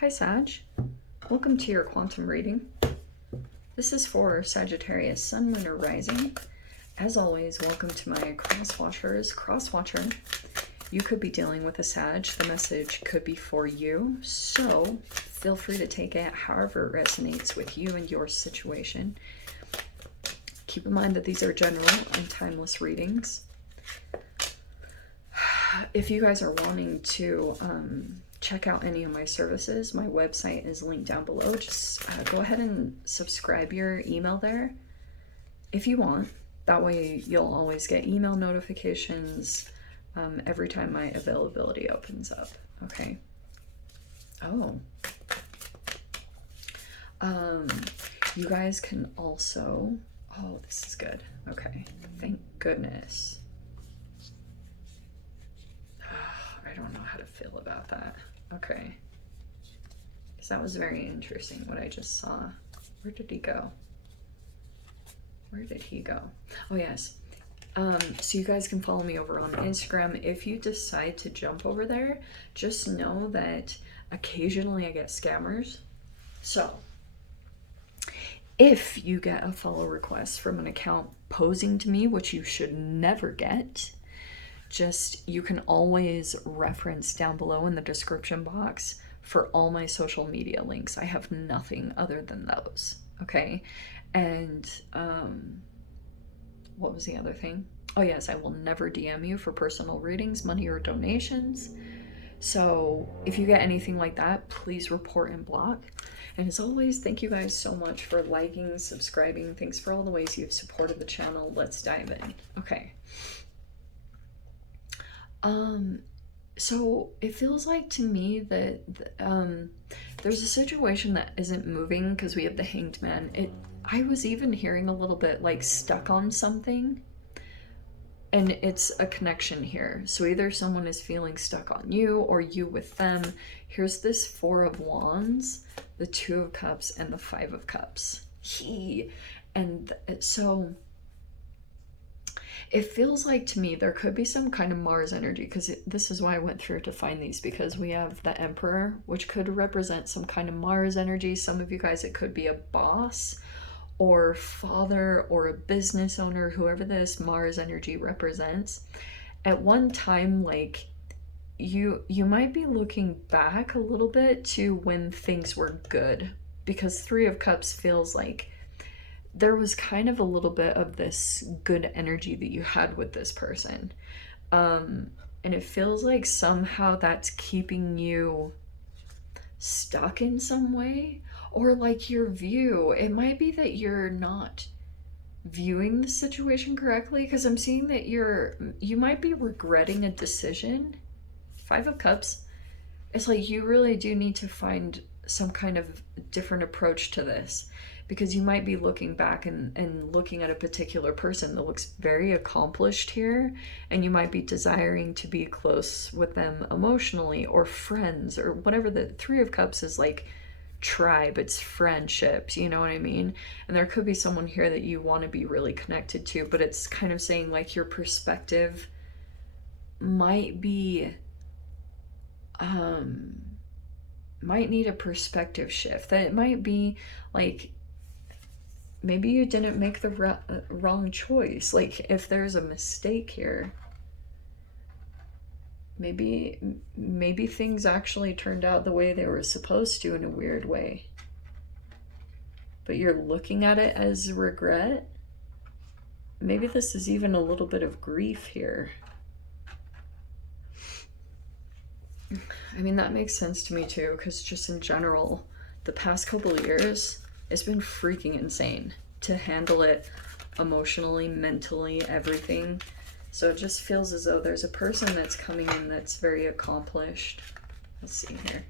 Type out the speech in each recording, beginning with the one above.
Hi Sag, welcome to your quantum reading. This is for Sagittarius, Sun, Moon, or Rising. As always, welcome to my cross-watcher. You could be dealing with a Sag. The message could be for you, so feel free to take it however it resonates with you and your situation. Keep in mind that these are general and timeless readings. If you guys are wanting to check out any of my services, my website is linked down below. Just go ahead and subscribe your email there if you want. That way you'll always get email notifications every time my availability opens up. Okay. Oh. You guys can also, oh, this is good. Okay. Thank goodness. I don't know how to feel about that. Okay. Because that was very interesting what I just saw. Where did he go? Where did he go? Oh, yes. So you guys can follow me over on Instagram. If you decide to jump over there, just know that occasionally I get scammers. So if you get a follow request from an account posing to me, which you should never get, you can always reference down below in the description box for all my social media links. I have nothing other than those. Okay. And what was the other thing? Oh yes, I will never DM you for personal readings, money, or donations. So if you get anything like that, please report and block. And as always, thank you guys so much for liking, subscribing. Thanks for all the ways you've supported the channel. Let's dive in. Okay. So it feels like to me that there's a situation that isn't moving because we have the Hanged Man. I was even hearing a little bit like stuck on something, and it's a connection here. So either someone is feeling stuck on you or you with them. Here's this Four of Wands, the Two of Cups, and the Five of Cups. So it feels like to me there could be some kind of Mars energy, because this is why I went through to find these, because we have the Emperor, which could represent some kind of Mars energy. Some of you guys, it could be a boss or father or a business owner, whoever this Mars energy represents. At one time, like you might be looking back a little bit to when things were good, because Three of Cups feels like there was kind of a little bit of this good energy that you had with this person. And it feels like somehow that's keeping you stuck in some way, or like your view. It might be that you're not viewing the situation correctly, because I'm seeing that you might be regretting a decision. Five of Cups. It's like you really do need to find some kind of different approach to this, because you might be looking back and looking at a particular person that looks very accomplished here, and you might be desiring to be close with them emotionally, or friends, or whatever. The Three of Cups is like tribe, it's friendships, you know what I mean? And there could be someone here that you want to be really connected to, but it's kind of saying like your perspective might be might need a perspective shift. That it might be like maybe you didn't make the wrong choice. Like if there's a mistake here, maybe things actually turned out the way they were supposed to in a weird way, but you're looking at it as regret. Maybe this is even a little bit of grief here. I mean, that makes sense to me too, because just in general, the past couple of years, it's been freaking insane to handle it emotionally, mentally, everything. So it just feels as though there's a person that's coming in that's very accomplished. Let's see here.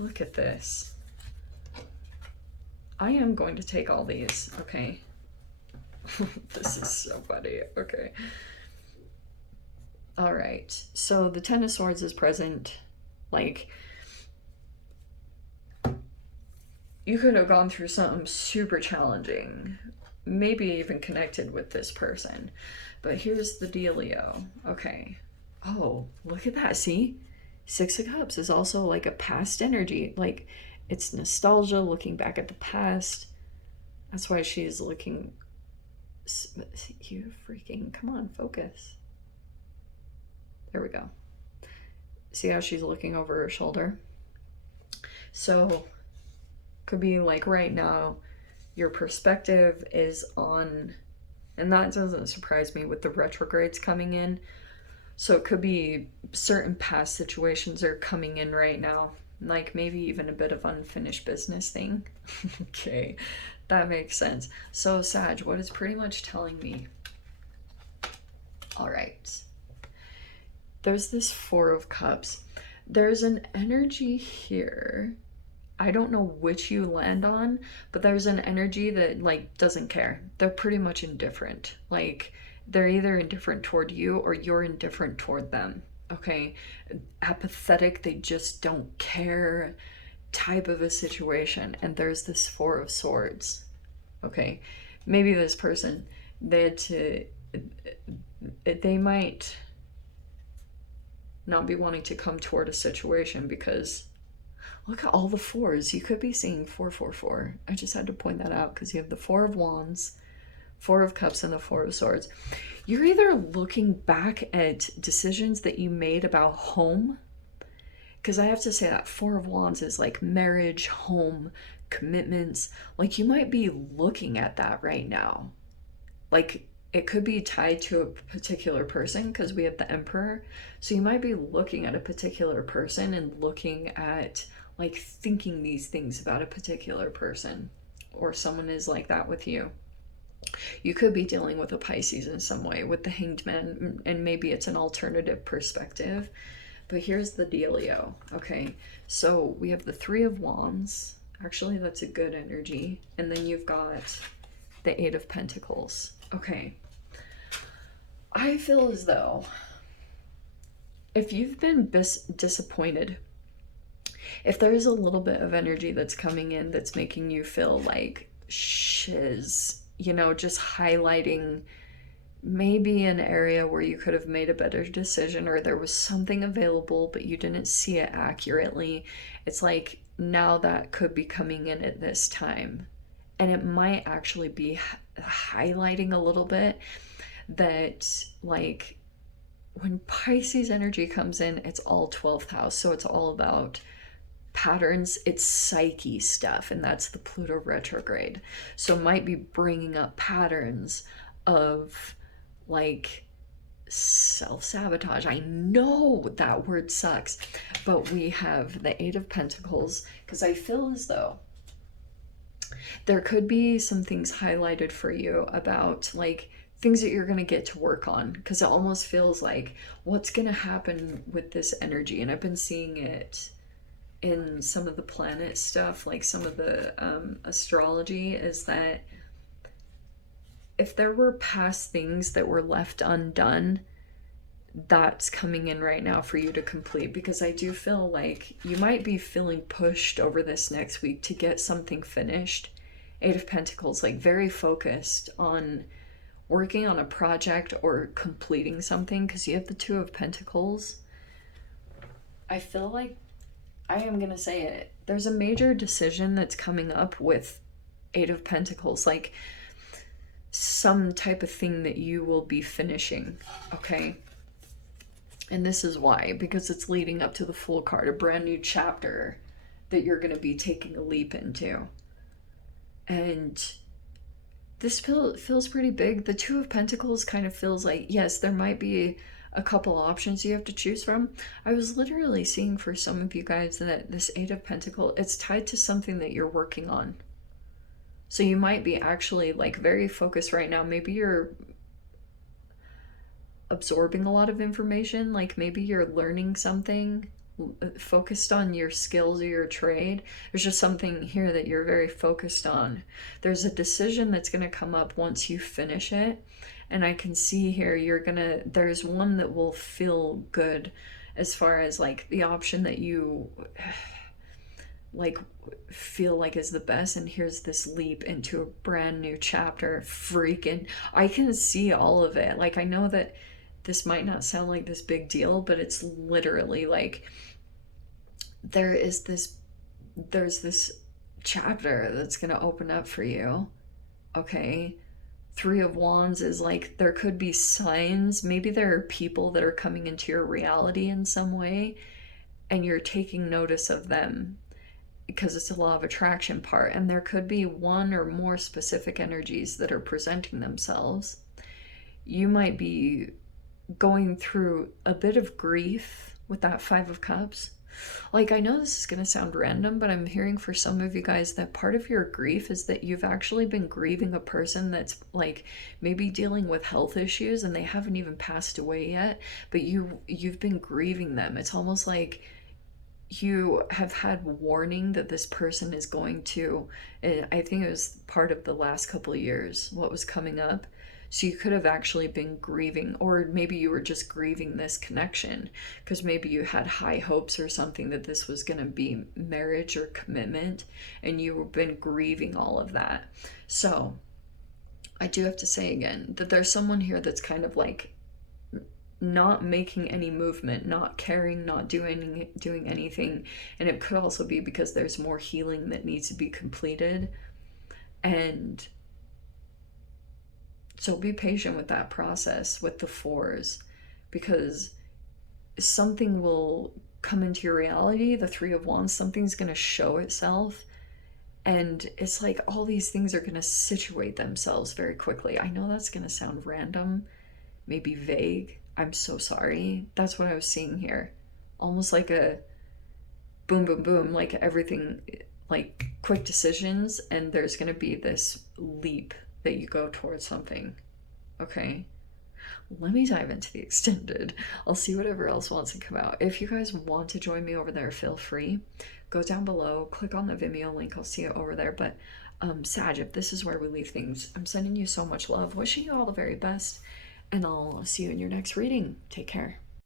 Look at this. I am going to take all these, okay? This is so funny, okay. All right, so the Ten of Swords is present. Like, you could have gone through something super challenging, maybe even connected with this person. But here's the dealio. Okay. Oh, look at that. See? Six of Cups is also like a past energy. Like, it's nostalgia, looking back at the past. That's why she's looking. You freaking, come on, focus. There we go. See how she's looking over her shoulder? So, could be like right now, your perspective is on, and that doesn't surprise me with the retrogrades coming in. So it could be certain past situations are coming in right now, like maybe even a bit of unfinished business thing. Okay, that makes sense. So Sag, what is pretty much telling me? All right. There's this Four of Cups. There's an energy here. I don't know which you land on, but there's an energy that like doesn't care. They're pretty much indifferent. Like, they're either indifferent toward you or you're indifferent toward them. Okay? Apathetic, they just don't care type of a situation. And there's this Four of Swords. Okay? Maybe this person, they might not be wanting to come toward a situation because look at all the fours. You could be seeing 444. I just had to point that out because you have the Four of Wands, Four of Cups, and the Four of Swords. You're either looking back at decisions that you made about home, because I have to say that Four of Wands is like marriage, home, commitments. Like, you might be looking at that right now. Like, it could be tied to a particular person because we have the Emperor. So you might be looking at a particular person and looking at, like, thinking these things about a particular person, or someone is like that with you. You could be dealing with a Pisces in some way with the Hanged Man, and maybe it's an alternative perspective. But here's the dealio, okay? So we have the Three of Wands. Actually, that's a good energy. And then you've got the Eight of Pentacles. Okay. I feel as though if you've been disappointed, if there's a little bit of energy that's coming in that's making you feel like shiz, you know, just highlighting maybe an area where you could have made a better decision, or there was something available but you didn't see it accurately. It's like now that could be coming in at this time, and it might actually be highlighting a little bit that, like, when Pisces energy comes in, it's all 12th house, so it's all about patterns, it's psyche stuff, and that's the Pluto retrograde. So it might be bringing up patterns of, like, self-sabotage. I know that word sucks, but we have the Eight of Pentacles, because I feel as though there could be some things highlighted for you about, like, things that you're going to get to work on, because it almost feels like what's going to happen with this energy. And I've been seeing it in some of the planet stuff, like some of the astrology, is that if there were past things that were left undone, that's coming in right now for you to complete. Because I do feel like you might be feeling pushed over this next week to get something finished. Eight of Pentacles, like very focused on working on a project or completing something, because you have the Two of Pentacles. I feel like, I am going to say it, there's a major decision that's coming up with Eight of Pentacles, like some type of thing that you will be finishing, okay? And this is why, because it's leading up to the Fool card, a brand new chapter that you're going to be taking a leap into. And this feels pretty big. The Two of Pentacles kind of feels like, yes, there might be a couple options you have to choose from. I was literally seeing for some of you guys that this Eight of Pentacles, it's tied to something that you're working on. So you might be actually like very focused right now. Maybe you're absorbing a lot of information, like maybe you're learning something, focused on your skills or your trade. There's just something here that you're very focused on. There's a decision that's going to come up once you finish it, and I can see here there's one that will feel good as far as like the option that you like feel like is the best. And here's this leap into a brand new chapter. Freaking, I can see all of it. Like, I know that this might not sound like this big deal, but it's literally like there is this, there's this chapter that's going to open up for you. Okay. Three of Wands is like there could be signs. Maybe there are people that are coming into your reality in some way, and you're taking notice of them because it's a law of attraction part. And there could be one or more specific energies that are presenting themselves. You might be going through a bit of grief with that Five of Cups. Like, I know this is going to sound random, but I'm hearing for some of you guys that part of your grief is that you've actually been grieving a person that's like maybe dealing with health issues and they haven't even passed away yet, but you've been grieving them. It's almost like you have had warning that this person is going to, I think it was part of the last couple of years, what was coming up. So you could have actually been grieving, or maybe you were just grieving this connection because maybe you had high hopes or something that this was going to be marriage or commitment, and you've been grieving all of that. So I do have to say again that there's someone here that's kind of like not making any movement, not caring, not doing anything. And it could also be because there's more healing that needs to be completed. And so be patient with that process with the fours, because something will come into your reality. The Three of Wands, something's going to show itself. And it's like all these things are going to situate themselves very quickly. I know that's going to sound random, maybe vague. I'm so sorry. That's what I was seeing here. Almost like a boom, boom, boom, like everything, like quick decisions, and there's going to be this leap that you go towards something. Okay. Let me dive into the extended. I'll see whatever else wants to come out. If you guys want to join me over there, feel free. Go down below, click on the Vimeo link. I'll see it over there. But Sag, if this is where we leave things, I'm sending you so much love, wishing you all the very best, and I'll see you in your next reading. Take care.